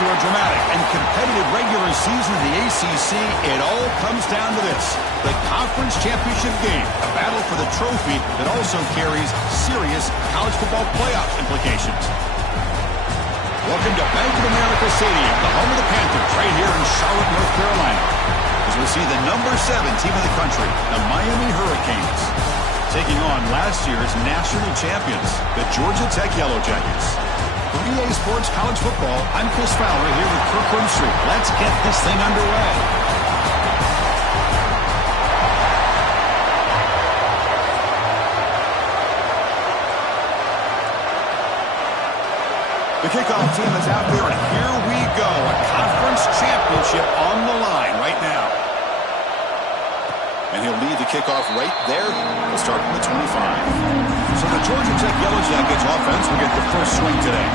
After a dramatic and competitive regular season of the ACC, it all comes down to this: the conference championship game, a battle for the trophy that also carries serious college football playoff implications. Welcome to Bank of America Stadium, the home of the Panthers, right here in Charlotte, North Carolina, as we see the number 7 team in the country, the Miami Hurricanes, taking on last year's national champions, the Georgia Tech Yellow Jackets. For EA Sports College Football, I'm Chris Fowler here with Kirk Street. Let's get this thing underway. The kickoff team is out there, and here we go. A conference championship on the line right now. And he'll lead the kickoff right there. We'll start from the 25. So the Georgia Tech Yellow Jackets offense will get the first swing today.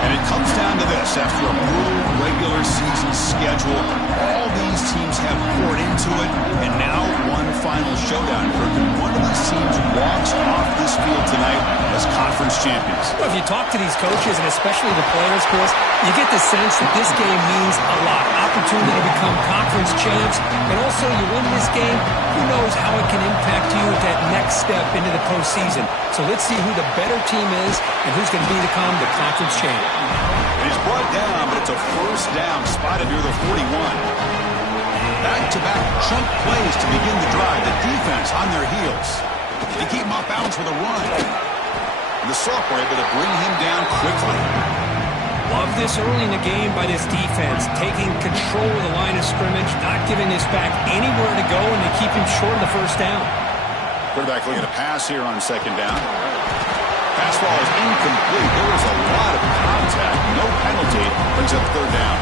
And it comes down to this: after a brutal regular season schedule, all these teams have poured into it, and now one final showdown. One of these teams walks off this field tonight as conference champions. Well, if you talk to these coaches, and especially the players, Chris, you get the sense that this game means a lot. Opportunity to become conference champs, and also you win this game, who knows how it can impact you at that next step into the postseason. So let's see who the better team is and who's going to become the conference champ. And he's brought down, but it's a first down spotted near the 41. Back-to-back chunk plays to begin the drive. The defense on their heels. They keep him off balance with a run. And the sophomore able to bring him down quickly. Love this early in the game by this defense, taking control of the line of scrimmage, not giving this back anywhere to go, and they keep him short of the first down. Quarterback looking to pass here on second down. Pass ball is incomplete. There was a lot of contact. No penalty. Brings up third down.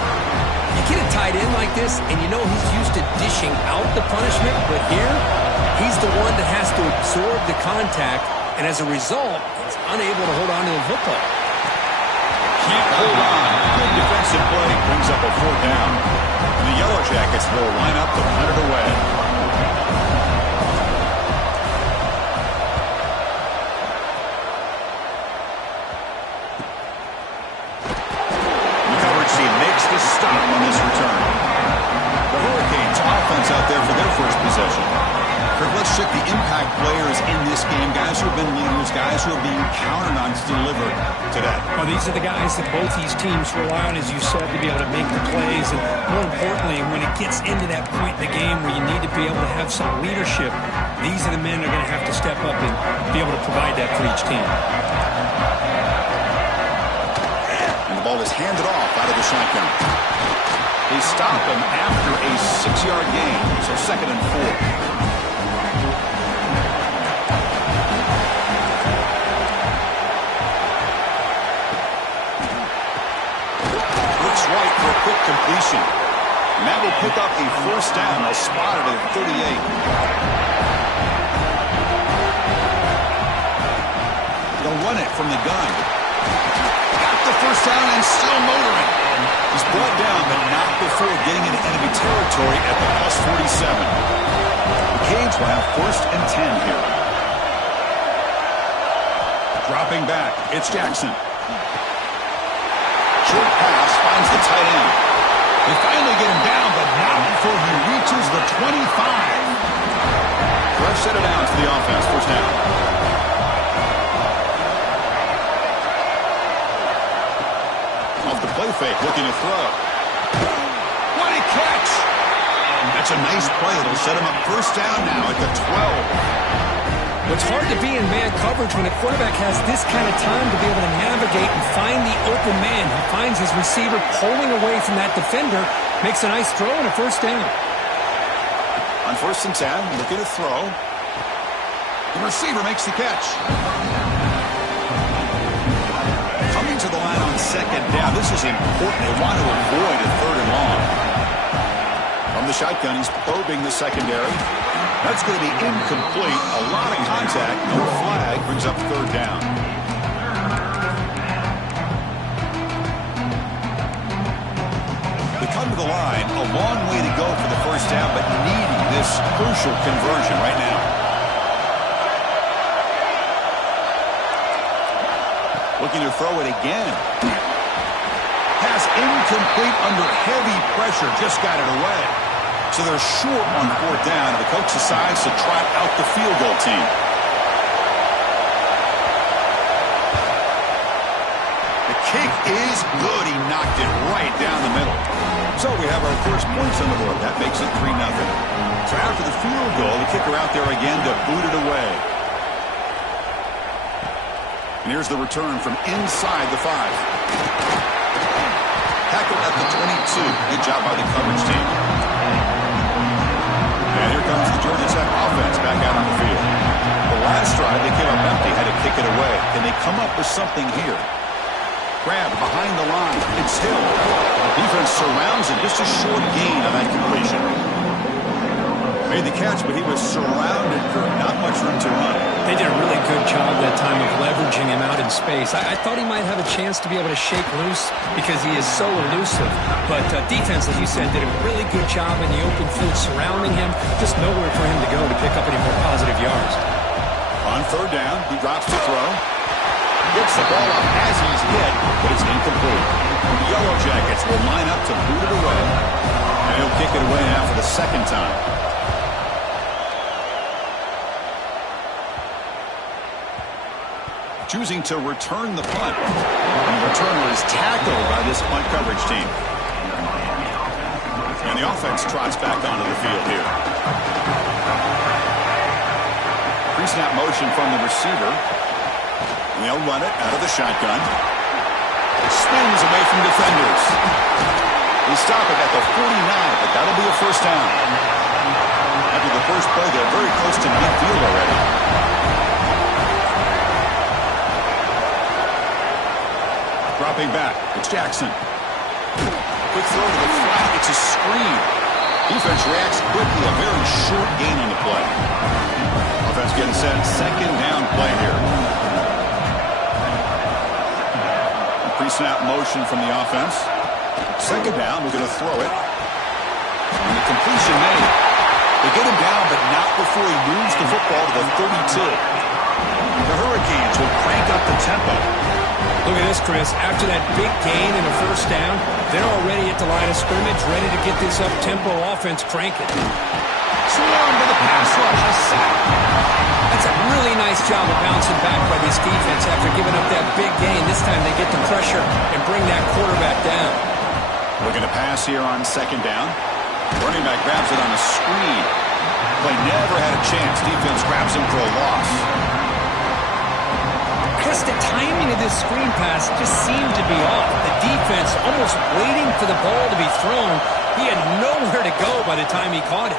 You get a tight end like this, and you know he's used to dishing out the punishment, but here, he's the one that has to absorb the contact, and as a result, he's unable to hold on to the football. Can't hold on. Good defensive play. Brings up a fourth down. And the Yellow Jackets will line up to punt it away. The coverage team makes the stop on this return. The Hurricanes offense out there for their first possession. Kirk, let's check the impact players in this game. Guys who have been leaders, guys who are being counted on to deliver today. Well, these are the guys that both these teams rely on, as you said, to be able to make the plays. And more importantly, when it gets into that point in the game where you need to be able to have some leadership, these are the men that are going to have to step up and be able to provide that for each team. And the ball is handed off out of the shotgun. They stop him after a 6-yard gain, so 2nd and 4. Right for a quick completion. And that will pick up a first down. They'll spot it at 38. They'll run it from the gun. Got the first down and still motoring. He's brought down, but not before getting into enemy territory at the +47. The Canes will have 1st and 10 here. Dropping back, it's Jackson. Short pass finds the tight end. They finally get him down, but not before he reaches the 25. Ref set it down to the offense. First down. Off the play fake, looking to throw. What a catch! That's a nice play. It'll set him up first down now at the 12. It's hard to be in man coverage when a quarterback has this kind of time to be able to navigate and find the open man. He finds his receiver pulling away from that defender, makes a nice throw and a first down. On 1st and 10, looking to throw. The receiver makes the catch. Coming to the line on 2nd down. This is important. They want to avoid a 3rd and long. From the shotgun, he's probing the secondary. That's going to be incomplete. A lot of contact. No flag. Brings up 3rd down. They come to the line. A long way to go for the first down, but needing this crucial conversion right now. Looking to throw it again. Pass Incomplete under heavy pressure. Just got it away. So they're short on 4th down, and the coach decides to trot out the field goal team. The kick is good. He knocked it right down the middle. So we have our first points on the board. That makes it 3-0. So after the field goal, the kicker out there again to boot it away. And here's the return from inside the 5. Tackled at the 22. Good job by the coverage team. And here comes the Georgia Tech offense back out on the field. The last drive, they came up empty, had to kick it away. Can they come up with something here? Grab behind the line. It's still. Defense surrounds him. Just a short gain on that completion. Made the catch, but he was surrounded, Kirk. Not much room to run. They did a really good job that time of leveraging him out in space. I thought he might have a chance to be able to shake loose because he is so elusive. But defense, like you said, did a really good job in the open field surrounding him. Just nowhere for him to go to pick up any more positive yards. On 3rd down, he drops to throw. Gets the ball up as he's hit, but it's incomplete. The Yellow Jackets will line up to boot it away. And he'll kick it away now for the 2nd time. Choosing to return the punt. And the returner is tackled by this punt coverage team. And the offense trots back onto the field here. Pre-snap motion from the receiver. And they'll run it out of the shotgun. It spins away from defenders. They stop it at the 49, but that'll be a 1st down. After the first play, they're very close to midfield already. Dropping back, it's Jackson. Quick throw to the flat, it's a screen. Defense reacts quickly, a very short gain on the play. Offense getting set, 2nd down play here. Pre-snap motion from the offense. 2nd down, we're going to throw it. And the completion made. They get him down, but not before he moves the football to the 32. The Hurricanes will crank up the tempo. Look at this, Chris. After that big gain in the 1st down, they're already at the line of scrimmage, ready to get this up-tempo offense cranking. Swarm to the pass rush, a sack. That's a really nice job of bouncing back by this defense after giving up that big gain. This time they get the pressure and bring that quarterback down. Looking to pass here on 2nd down. Running back grabs it on a screen. Play never had a chance. Defense grabs him for a loss. Chris, the timing of this screen pass just seemed to be off. The defense almost waiting for the ball to be thrown. He had nowhere to go by the time he caught it.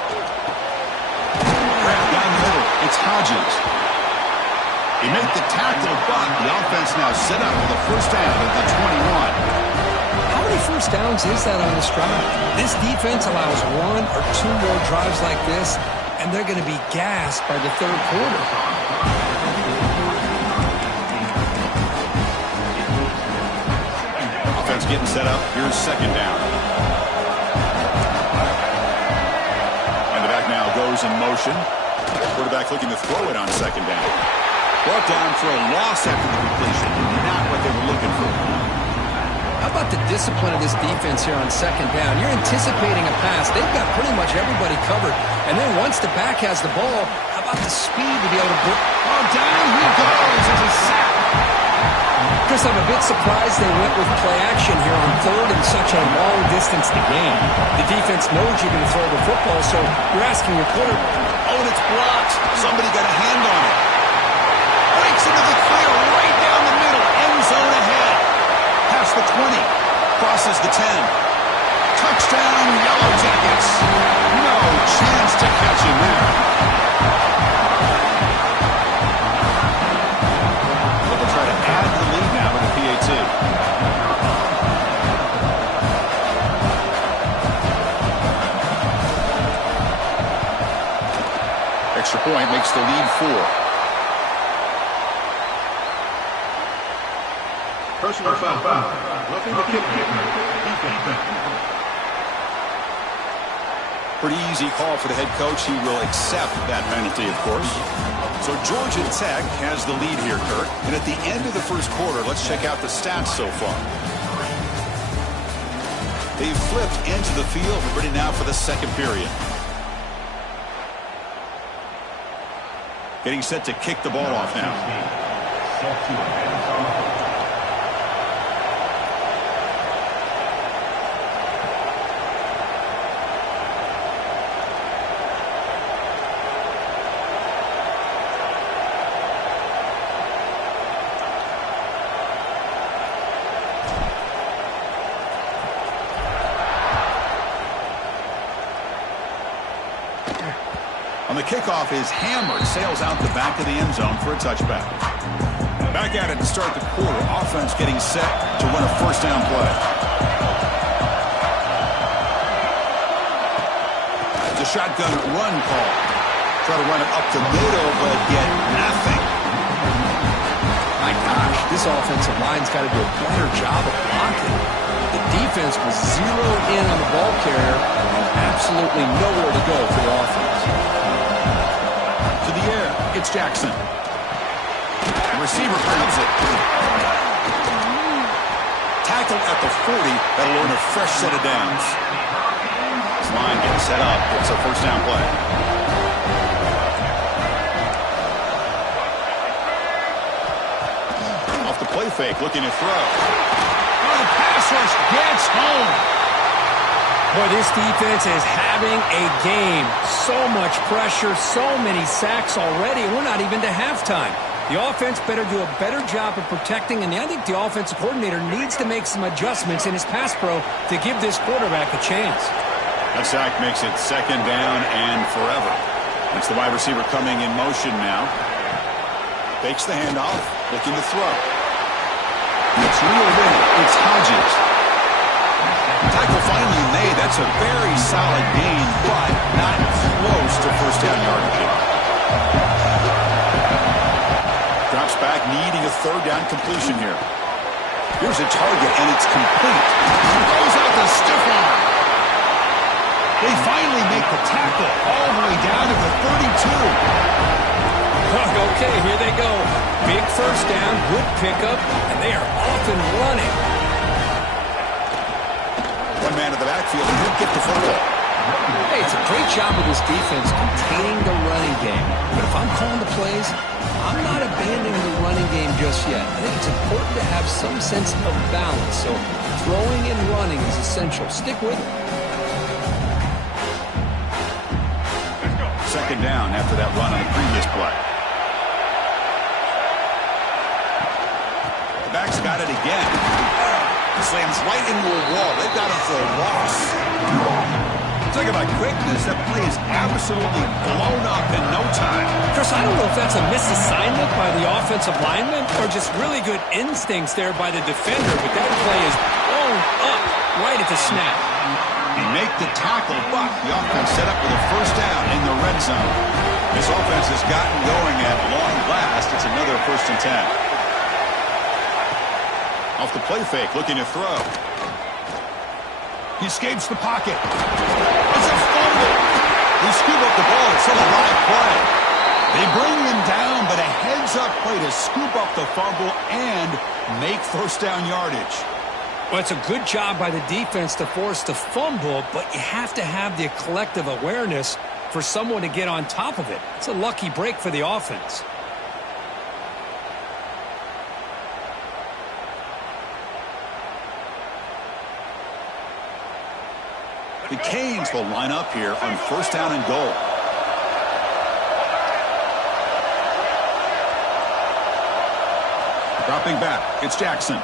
Grab down the middle. It's Hodges. He made the tackle, but the offense now set up for the 1st down at the 21. How many 1st downs is that on this drive? This defense allows 1 or 2 more drives like this, and they're going to be gassed by the 3rd quarter. Offense getting set up. Here's 2nd down. And the back now goes in motion. Quarterback looking to throw it on 2nd down. Brought down for a loss after the completion. Not what they were looking for. How about the discipline of this defense here on 2nd down? You're anticipating a pass. They've got pretty much everybody covered. And then once the back has the ball, how about the speed to be able to put... Oh, down he goes as a sack. Chris, I'm a bit surprised they went with play action here on 3rd and such a long distance to gain. The defense knows you're going to throw the football, so you're asking your quarterback. Oh, and it's blocked. Somebody got a hand on it. Breaks into the clear right down the middle. End zone ahead. Past the 20. Crosses the 10. Touchdown, Yellow Jackets. No chance to catch him there. They'll try to add the lead now with the PAT. Extra point makes the lead 4. Personal foul. Roughing the kicker. Pretty easy call for the head coach. He will accept that penalty, of course. So Georgia Tech has the lead here, Kirk. And at the end of the 1st quarter, let's check out the stats so far. They've flipped into the field. We're ready now for the second period. Getting set to kick the ball off now. On the kickoff, his hammer sails out the back of the end zone for a touchback. Back at it to start the quarter. Offense getting set to run a first down play. The shotgun run call. Try to run it up the middle, but get nothing. My gosh, this offensive line's got to do a better job of blocking. The defense was zeroed in on the ball carrier and absolutely nowhere to go for the offense. To the air, it's Jackson. The receiver grabs it. Tackle at the 40. That'll earn a fresh set of downs. This line gets set up. It's a first down play. Off the play fake, looking to throw. Oh, the pass rush gets home. Boy, this defense is having a game. So much pressure, so many sacks already, and we're not even to halftime. The offense better do a better job of protecting, and I think the offensive coordinator needs to make some adjustments in his pass pro to give this quarterback a chance. That sack makes it second down and forever. That's the wide receiver coming in motion now. Fakes the handoff, looking to throw. It's reeled in. It's Hodges. Tackle finally made. That's a very solid gain, but not close to first down yardage. Drops back, needing a third down completion here. Here's a target, and it's complete. He throws out the stiff arm. They finally make the tackle all the way down to the 32. Okay, here they go. Big first down, good pickup, and they are off and running. One man in the backfield, and he'll get the football. Hey, it's a great job of this defense containing the running game. But if I'm calling the plays, I'm not abandoning the running game just yet. I think it's important to have some sense of balance. So throwing and running is essential. Stick with it. Second down after that run on the previous play. The back's got it again. Slams right into a wall. They've got him for a loss. Talk about quickness. That play is absolutely blown up in no time. Chris, I don't know if that's a misassignment by the offensive lineman or just really good instincts there by the defender, but that play is blown up right at the snap. He make the tackle, but the offense set up with a first down in the red zone. This offense has gotten going at long last. It's another 1st and 10. Off the play fake, looking to throw. He escapes the pocket. It's a fumble. They scoop up the ball. It's still a live play. They bring him down, but a heads-up play to scoop up the fumble and make first down yardage. Well, it's a good job by the defense to force the fumble, but you have to have the collective awareness for someone to get on top of it. It's a lucky break for the offense. The Canes will line up here on first down and goal. Dropping back, it's Jackson.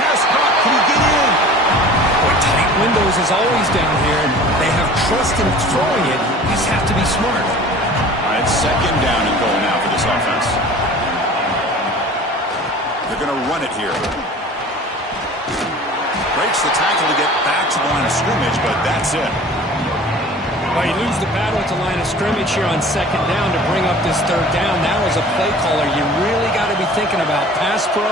Pass caught, can he get in? Well, tight windows is always down here. They have trust in throwing it. You just have to be smart. All right, second down and goal now for this offense. They're going to run it here. Breaks the tackle to get back to the line of scrimmage, but that's it. Well, you lose the battle at the line of scrimmage here on second down to bring up this third down. Now as a play caller, you really got to be thinking about pass pro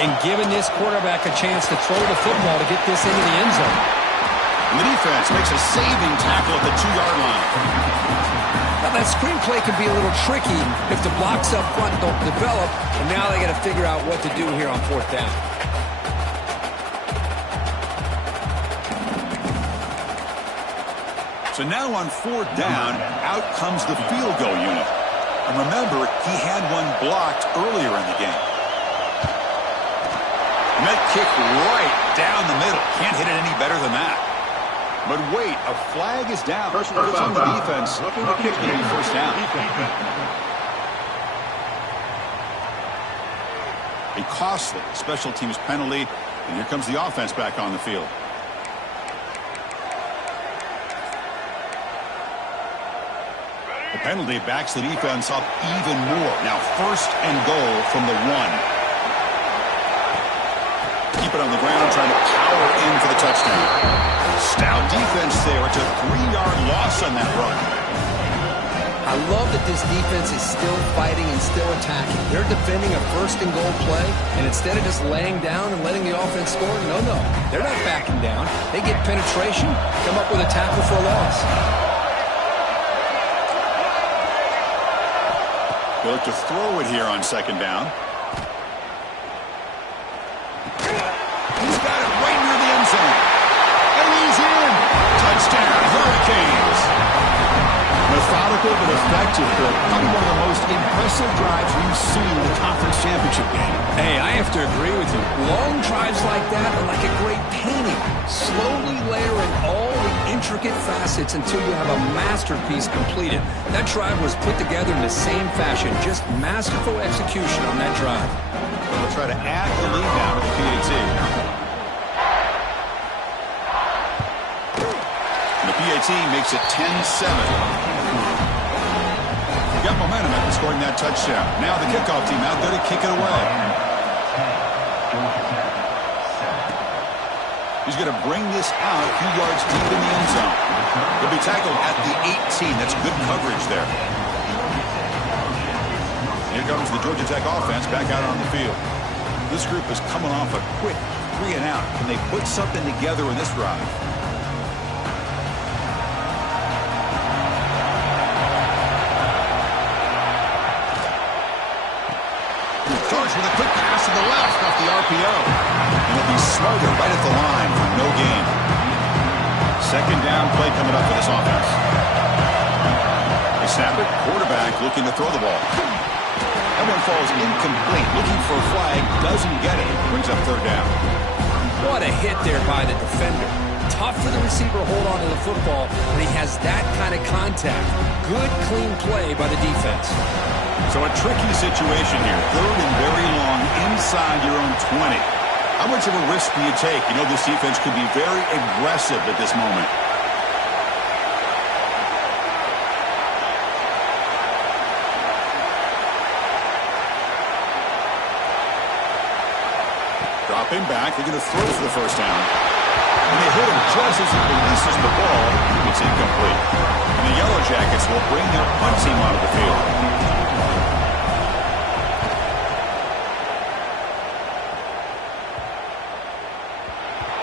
and giving this quarterback a chance to throw the football to get this into the end zone. And the defense makes a saving tackle at the 2-yard line. Now that screen play can be a little tricky if the blocks up front don't develop, and now they got to figure out what to do here on fourth down. So now on 4th down, out comes the field goal unit. And remember, he had one blocked earlier in the game. And that kick right down the middle. Can't hit it any better than that. But wait, a flag is down. It's on the defense. The kick's going to be 1st down. A costly special teams penalty. And here comes the offense back on the field. The penalty backs the defense up even more. Now 1st and goal from the 1. Keep it on the ground, trying to power in for the touchdown. Stout defense there. It's a 3-yard loss on that run. I love that this defense is still fighting and still attacking. They're defending a 1st and goal play, and instead of just laying down and letting the offense score, no. They're not backing down. They get penetration, come up with a tackle for a loss. They look to throw it here on 2nd down. He's got it right near the end zone. And he's in. Touchdown, Hurricanes. Methodical but effective. Probably one of the most impressive drives we've seen in the conference championship game. Hey, I have to agree with you. Long drives like that are like a great painting. Slowly layering all the intricate facets until you have a masterpiece completed. That drive was put together in the same fashion. Just masterful execution on that drive. We'll try to add the lead now to the PAT. And the PAT makes it 10-7. Got momentum after scoring that touchdown. Now the kickoff team out there to kick it away. He's going to bring this out a few yards deep in the end zone. He'll be tackled at the 18. That's good coverage there. Here comes the Georgia Tech offense back out on the field. This group is coming off a quick 3-and-out. Can they put something together in this drive? Charged with a quick pass to the left off the RPO. And it'll be smothered right at the line for no gain. 2nd down play coming up for this offense. They snap it. Quarterback looking to throw the ball. That one falls incomplete. Looking for a flag. Doesn't get it. Brings up 3rd down. What a hit there by the defender. Tough for the receiver to hold on to the football when he has that kind of contact. Good, clean play by the defense. So a tricky situation here. 3rd and very long inside your own 20. How much of a risk do you take? You know this defense could be very aggressive at this moment. Dropping back. They're going to throw for the 1st down. And they hit him just as he releases the ball. It's incomplete. And the Yellow Jackets will bring their punt team out of the field.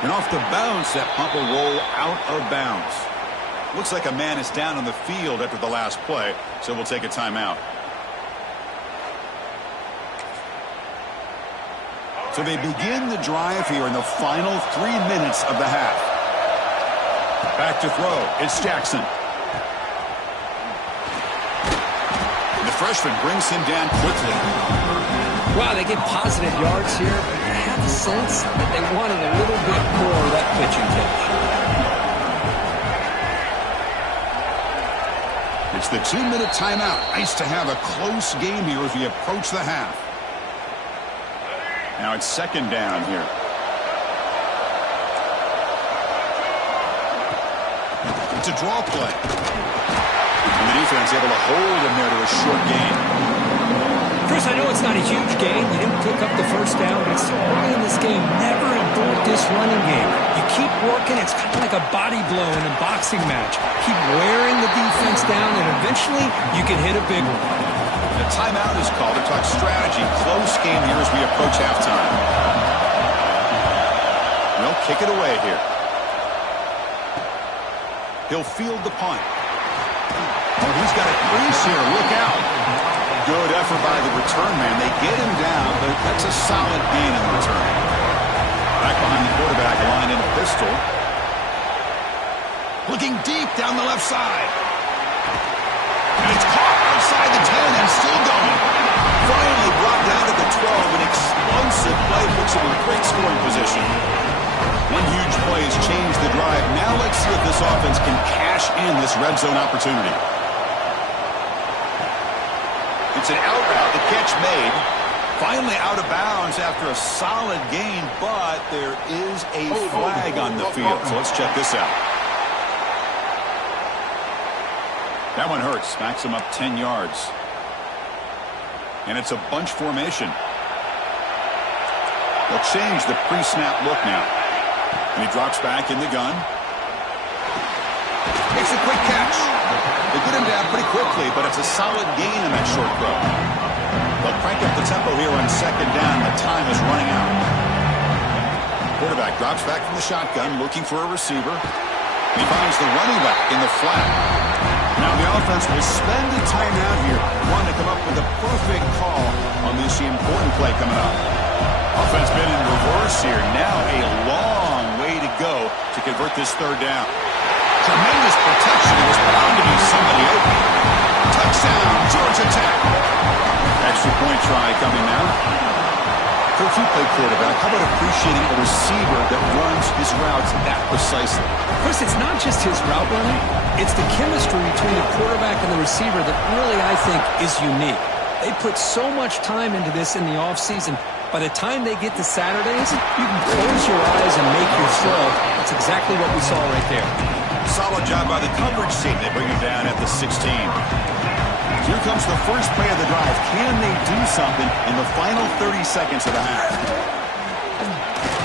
And off the bounce, that punt will roll out of bounds. Looks like a man is down on the field after the last play, so we'll take a timeout. So they begin the drive here in the final 3 minutes of the half. Back to throw. It's Jackson. And the freshman brings him down quickly. Wow, they get positive yards here. I have the sense that they wanted a little bit more of that pitching catch. It's the 2-minute timeout. Nice to have a close game here as we approach the half. Now it's 2nd down here. It's a draw play. And the defense able to hold him there to a short gain. Chris, I know it's not a huge game. You didn't pick up the 1st down, but it's so early in this game. Never abort this running game. You keep working. It's kind of like a body blow in a boxing match. Keep wearing the defense down, and eventually you can hit a big one. The timeout is called to talk strategy. Close game here as we approach halftime. They'll kick it away here. He'll field the punt. Oh, he's got a crease here. Look out. Good effort by the return man. They get him down, but that's a solid gain in the return. Back behind the quarterback, line in a pistol. Looking deep down the left side. And it's caught outside the 10 and still going. Finally brought down to the 12. An explosive play puts him in great scoring position. One huge play has changed the drive. Now let's see if this offense can cash in this red zone opportunity. It's an out route. The catch made. Finally out of bounds after a solid gain, but there is a flag on the field. So let's check this out. That one hurts. Smacks him up 10 yards. And it's a bunch formation. They'll change the pre-snap look now. And he drops back in the gun. Makes a quick catch. They get him down pretty quickly, but it's a solid gain in that short throw. They'll crank up the tempo here on second down. The time is running out. Quarterback drops back from the shotgun, looking for a receiver. He finds the running back in the flat. Now the offense will spend the timeout here, wanting to come up with a perfect call on this important play coming up. Offense been in reverse here. Now a long way to go to convert this third down. Tremendous protection. It was bound to be somebody open. Touchdown, Georgia Tech. Extra point try coming now. Coach, you play quarterback. How about appreciating a receiver that runs his routes that precisely? Chris, it's not just his route running. It's the chemistry between the quarterback and the receiver that really, I think, is unique. They put so much time into this in the offseason. By the time they get to Saturdays, you can close your eyes and make your throw. That's exactly what we saw right there. Solid job by the coverage team. They bring him down at the 16. Here comes the first play of the drive. Can they do something in the final 30 seconds of the half?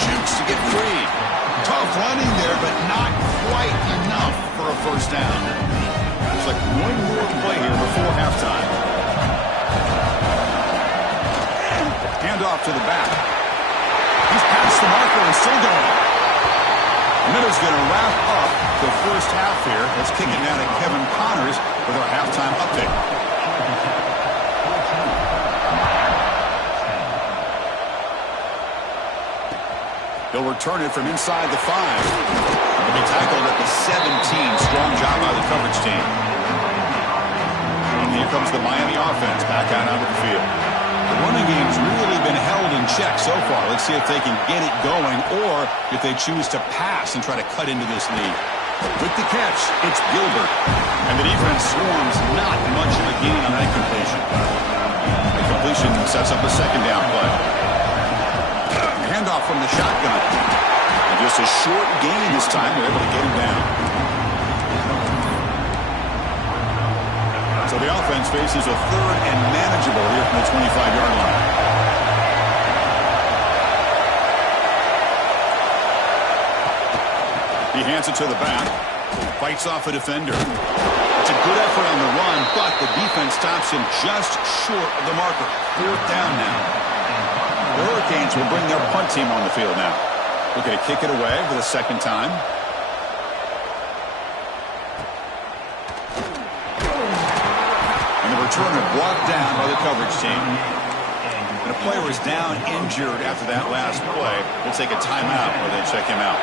Jukes to get free. Tough running there, but not quite enough for a first down. Looks like one more play here before halftime. Hand off to the back. He's past the marker and still going. Miller's going to wrap up the first half here. Let's kick it down to Kevin Connors with our halftime update. He'll return it from inside the 5. He'll be tackled at the 17. Strong job by the coverage team. And here comes the Miami offense back out onto the field. The running game's really been held in check so far. Let's see if they can get it going or if they choose to pass and try to cut into this lead. With the catch, it's Gilbert. And the defense swarms not much of a gain on that completion. The completion sets up a second down play. Handoff from the shotgun. And just a short gain this time. They're able to get him down. So the offense faces a third and manageable here from the 25-yard line. He hands it to the back. Fights off a defender. It's a good effort on the run, but the defense stops him just short of the marker. Fourth down now. The Hurricanes will bring their punt team on the field now. Looking to kick it away for the second time. Returner brought down by the coverage team. And a player was down injured after that last play. We'll take a timeout where they check him out.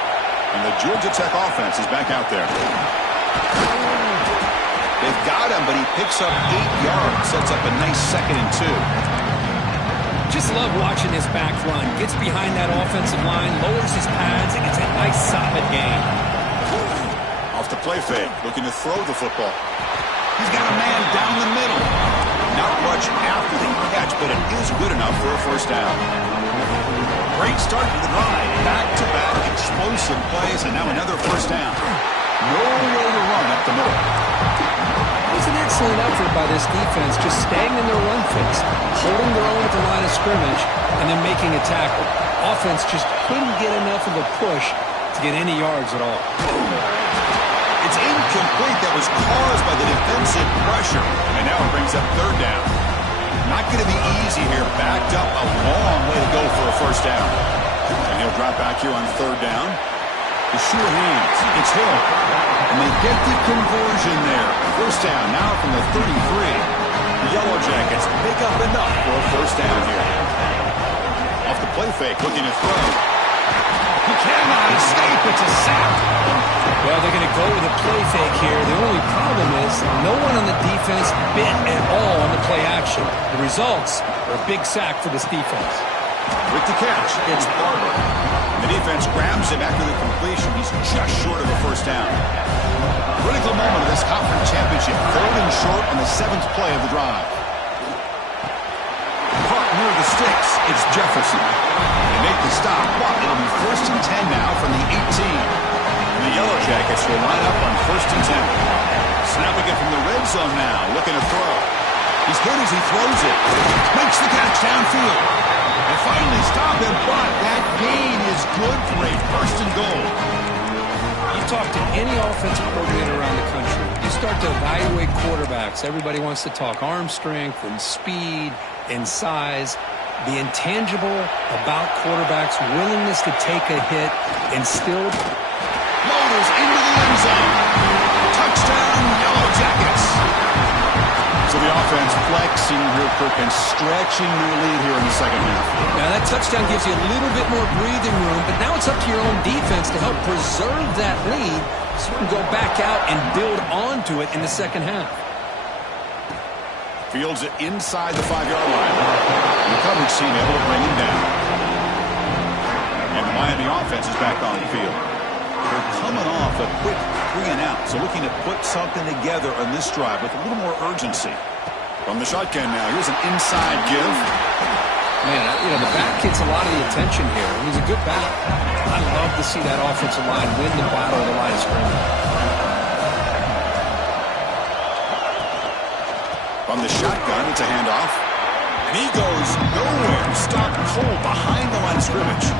And the Georgia Tech offense is back out there. They've got him, but he picks up 8 yards. Sets up a nice 2nd and 2. Just love watching this back run. Gets behind that offensive line, lowers his pads, and gets a nice solid gain. Off the play fake, looking to throw the football. He's got a man down the middle. Not much after the catch, but it is good enough for a first down. Great start to the drive. Back-to-back explosive plays, and now another first down. No way to run up the middle. It was an excellent effort by this defense, just staying in their run fix, holding their own at the line of scrimmage, and then making a tackle. Offense just couldn't get enough of a push to get any yards at all. It's incomplete. That was caused by the defensive pressure. And now it brings up third down. Not going to be easy here. Backed up a long way to go for a first down. And he'll drop back here on third down. The sure hands. It's Hill. And they get the conversion there. First down now from the 33. The Yellow Jackets pick up enough for a first down here. Off the play fake, looking to throw. He cannot escape. It's a sack. Well, they're going to go with a play fake here. The only problem is no one on the defense bit at all on the play action. The results are a big sack for this defense. With the catch, it's Barber. The defense grabs him after the completion. He's just short of a first down. Critical moment of this conference championship. 3rd and short on the 7th play of the drive. Caught near the sticks. It's Jefferson. They make the stop, but it'll be 1st and 10 now from the 18. The Yellow Jackets will line up on 1st and 10. Snapping it from the red zone now, looking to throw. He's hit as he throws it. Makes the catch downfield. They finally stop him, but that gain is good for a 1st and goal. You talk to any offensive coordinator around the country, you start to evaluate quarterbacks. Everybody wants to talk arm strength and speed and size. The intangible about quarterbacks' willingness to take a hit and still Loaders into the end zone. Touchdown, Yellow Jackets. So the offense flexing real quick and stretching their lead here in the second half. Now that touchdown gives you a little bit more breathing room, but now it's up to your own defense to help preserve that lead so you can go back out and build onto it in the second half. Fields it inside the 5-yard line. The coverage team able to bring him down. And the Miami offense is back on the field. They're coming off a quick 3 and out, so looking to put something together on this drive with a little more urgency. From the shotgun now, here's an inside give. Man, the back gets a lot of the attention here. He's a good back. I love to see that offensive line win the battle of the line of scrimmage. From the shotgun, it's a handoff. And he goes nowhere. Stopped cold behind the line of scrimmage.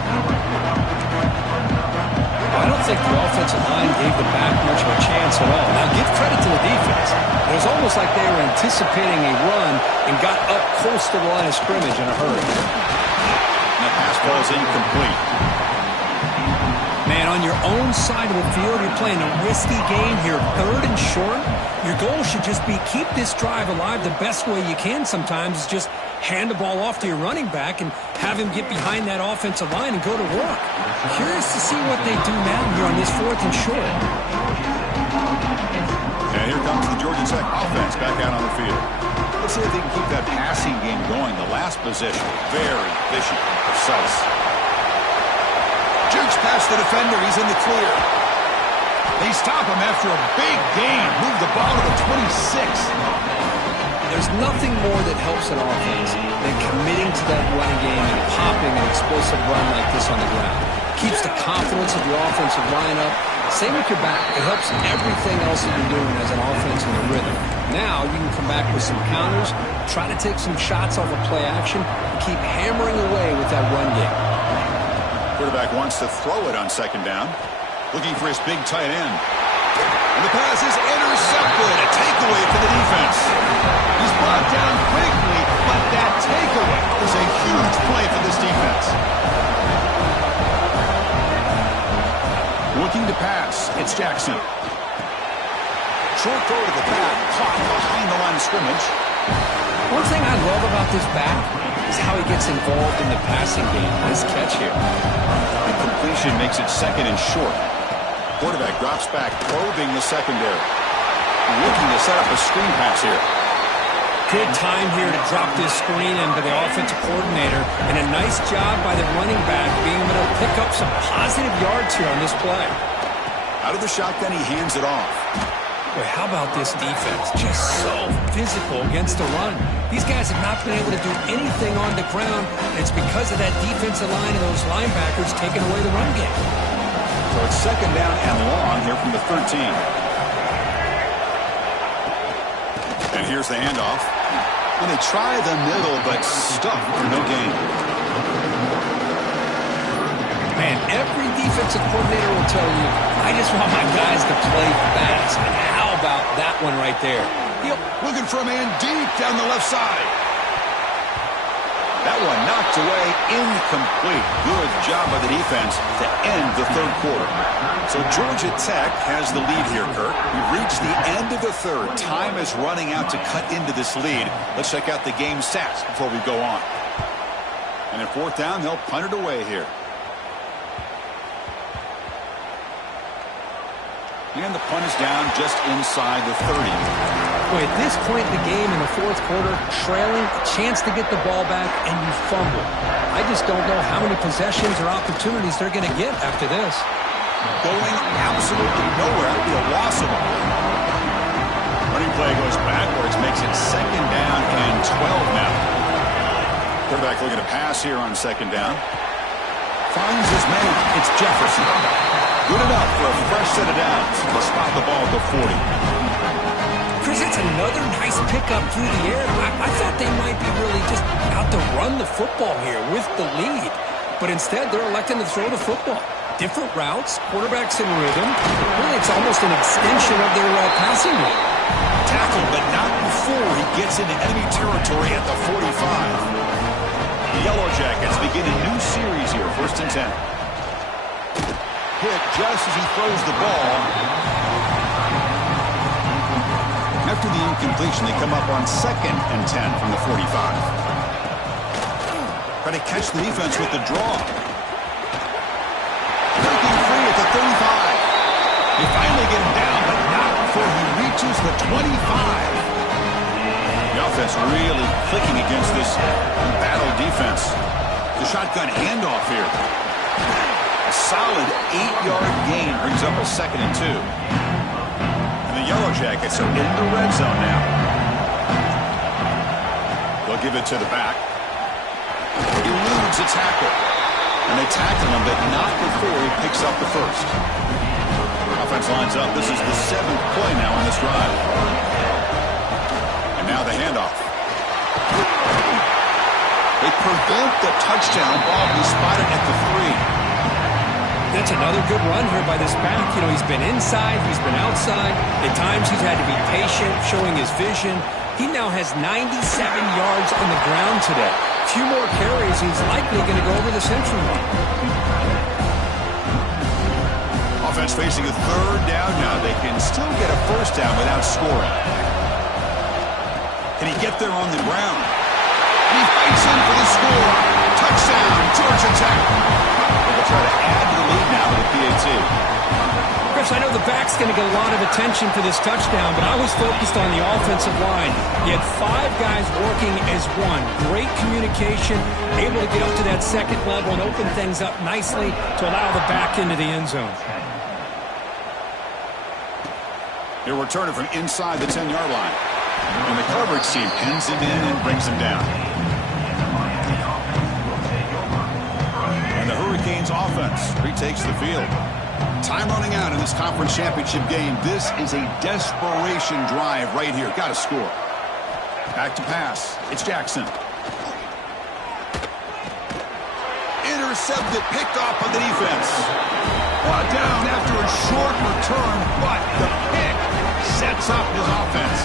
I don't think the offensive line gave the back much of a chance at all. Now, give credit to the defense. It was almost like they were anticipating a run and got up close to the line of scrimmage in a hurry. And the pass ball is incomplete. Man, on your own side of the field, you're playing a risky game here, 3rd and short. Your goal should just be keep this drive alive the best way you can sometimes is just hand the ball off to your running back and have him get behind that offensive line and go to work. Curious to see what they do now here on this 4th and short. And here comes the Georgia Tech offense back out on the field. Let's see if they can keep that passing game going. The last possession, very efficient and precise. Jukes past the defender. He's in the clear. They stop him after a big gain. Move the ball to the 26. There's nothing more that helps an offense than committing to that running game and popping an explosive run like this on the ground. Keeps the confidence of your offensive line up. Same with your back. It helps everything else that you're doing as an offense in the rhythm. Now you can come back with some counters, try to take some shots off of play action, and keep hammering away with that run game. Quarterback wants to throw it on 2nd down. Looking for his big tight end. And the pass is intercepted. A takeaway for the defense. He's brought down quickly, but that takeaway is a huge play for this defense. Looking to pass. It's Jackson. Short throw to the back. Caught behind the line of scrimmage. One thing I love about this back is how he gets involved in the passing game. Nice catch here. The completion makes it 2nd and short. Quarterback drops back, probing the secondary. Looking to set up a screen pass here. Good time here to drop this screen into the offensive coordinator, and a nice job by the running back being able to pick up some positive yards here on this play. Out of the shotgun, he hands it off. Boy, how about this defense? Just so physical against the run. These guys have not been able to do anything on the ground, and it's because of that defensive line and those linebackers taking away the run game. So it's 2nd down and long here from the 13. And here's the handoff. And they try the middle, but stuck for no gain. Man, every defensive coordinator will tell you, I just want my guys to play fast. And how about that one right there? Looking for a man deep down the left side. That one knocked away, incomplete. Good job by the defense to end the 3rd quarter. So Georgia Tech has the lead here, Kurt. We've reached the end of the 3rd. Time is running out to cut into this lead. Let's check out the game stats before we go on. And at 4th down, they'll punt it away here. And the punt is down just inside the 30. Boy, at this point in the game in the fourth quarter, trailing, a chance to get the ball back, and you fumble. I just don't know how many possessions or opportunities they're going to get after this. Going absolutely nowhere. That would be a loss of them. Running play goes backwards, makes it second down and 12 now. Quarterback looking to pass here on second down. Finds his man. It's Jefferson. Good enough for a fresh set of downs. He'll spot the ball at the 40. Chris, it's another nice pickup through the air. I thought they might be really just out to run the football here with the lead. But instead, they're electing to throw the football. Different routes, quarterbacks in rhythm. Really, it's almost an extension of their passing game. Tackled, but not before he gets into enemy territory at the 45. The Yellow Jackets begin a new series here, 1st and 10. Hit just as he throws the ball. After the incompletion, they come up on 2nd and 10 from the 45. Try to catch the defense with the draw. Breaking free at the 35. They finally get him down, but not before he reaches the 25. The offense really clicking against this battle defense. The shotgun handoff here. A solid 8-yard gain brings up a 2nd and 2. And the Yellow Jackets are in the red zone now. They'll give it to the back. He eludes a tackle. And they tackle him, but not before he picks up the first. Offense lines up. This is the 7th play now on this drive. And now the handoff. They prevent the touchdown ball. He spotted at the 3. That's another good run here by this back. You know, he's been inside, he's been outside. At times he's had to be patient, showing his vision. He now has 97 yards on the ground today. A few more carries, he's likely going to go over the century mark. Offense facing a 3rd down now. They can still get a 1st down without scoring. Can he get there on the ground? He fights in for the score. Touchdown, Georgia Tech. They'll try to add to the lead now with the PAT. Chris, I know the back's going to get a lot of attention for this touchdown, but I was focused on the offensive line. You had 5 guys working as one. Great communication, able to get up to that 2nd level and open things up nicely to allow the back into the end zone. He'll return it from inside the 10-yard line. And the coverage team pins him in and brings him down. And the Hurricanes offense retakes the field. Time running out in this conference championship game. This is a desperation drive right here. Got to score. Back to pass. It's Jackson. Intercepted, picked off on the defense. Brought down after a short return, but the pick sets up his offense.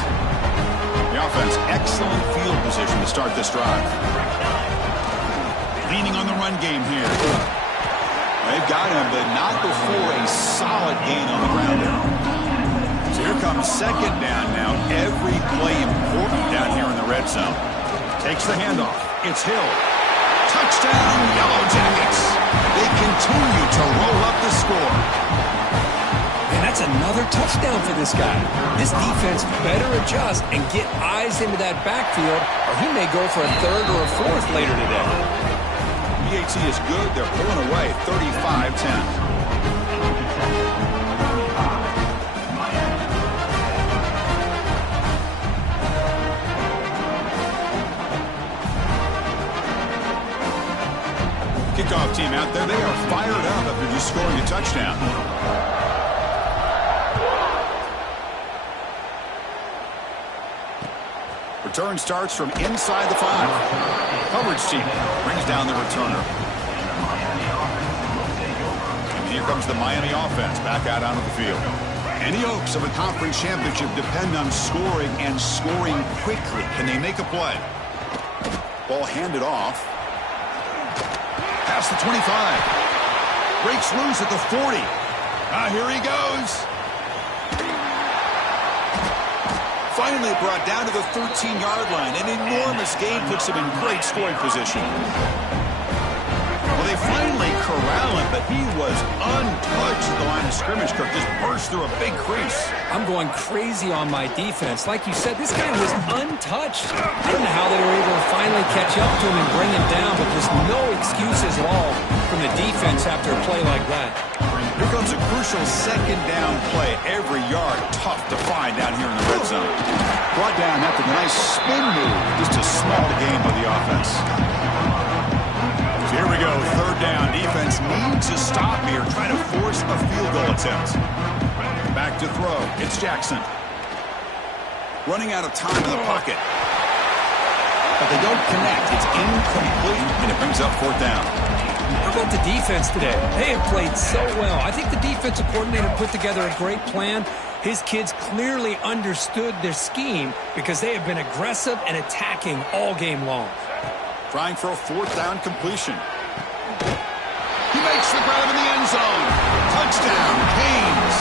The offense, excellent field position to start this drive. Leaning on the run game here. They've got him, but not before a solid gain on the ground there. So here comes 2nd down now. Every play important down here in the red zone. Takes the handoff. It's Hill. Touchdown, Yellow Jackets. They continue to roll up the score. And that's another touchdown for this guy. This defense better adjust and get eyes into that backfield, or he may go for a 3rd or a 4th later today. PAT is good. They're pulling away 35-10. Kickoff team out there. They are fired up after just scoring a touchdown. Return starts from inside the 5. Coverage team brings down the returner. And here comes the Miami offense back out onto the field. And the hopes of a conference championship depend on scoring and scoring quickly. Can they make a play? Ball handed off. Past the 25. Breaks loose at the 40. Here he goes. Finally brought down to the 13-yard line. An enormous gain puts him in great scoring position. Well, They finally corral him, but he was untouched at the line of scrimmage. Kirk just burst through a big crease. I'm going crazy on my defense. Like you said, this guy was untouched. I don't know how they were able to finally catch up to him and bring him down, but there's no excuses at all from the defense after a play like that. Here comes a crucial second down play. Every yard tough to find down here in the red zone. Brought down after the nice spin move, just to small the game by the offense. So here we go, third down. Defense needs to stop here, trying to force a field goal attempt. Back to throw. It's Jackson. Running out of time in the pocket. But they don't connect. It's incomplete, and it brings up fourth down. How about the defense today? They have played so well. I think the defensive coordinator put together a great plan. His kids clearly understood their scheme because they have been aggressive and attacking all game long. Trying for a fourth down completion. He makes the grab in the end zone. Touchdown, Canes.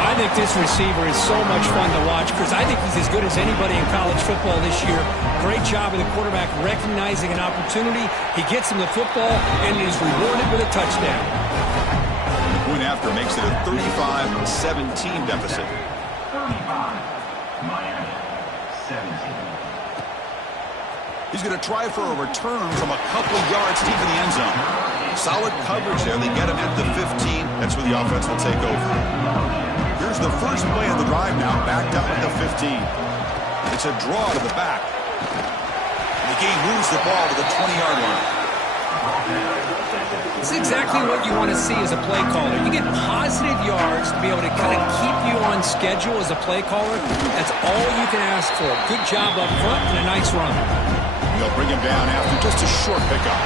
I think this receiver is so much fun to watch because I think he's as good as anybody in college football this year. Great job of the quarterback recognizing an opportunity. He gets him the football and is rewarded with a touchdown. The point after makes it a 35-17 deficit. 35, Miami, 17. He's going to try for a return from a couple yards deep in the end zone. Solid coverage there. They get him at the 15. That's where the offense will take over. Here's the first play of the drive now, backed up at the 15. It's a draw to the back. The game moves the ball to the 20-yard line. It's exactly what you want to see as a play caller. You get positive yards to be able to kind of keep you on schedule as a play caller. That's all you can ask for. Good job up front and a nice run. They'll bring him down after just a short pickup.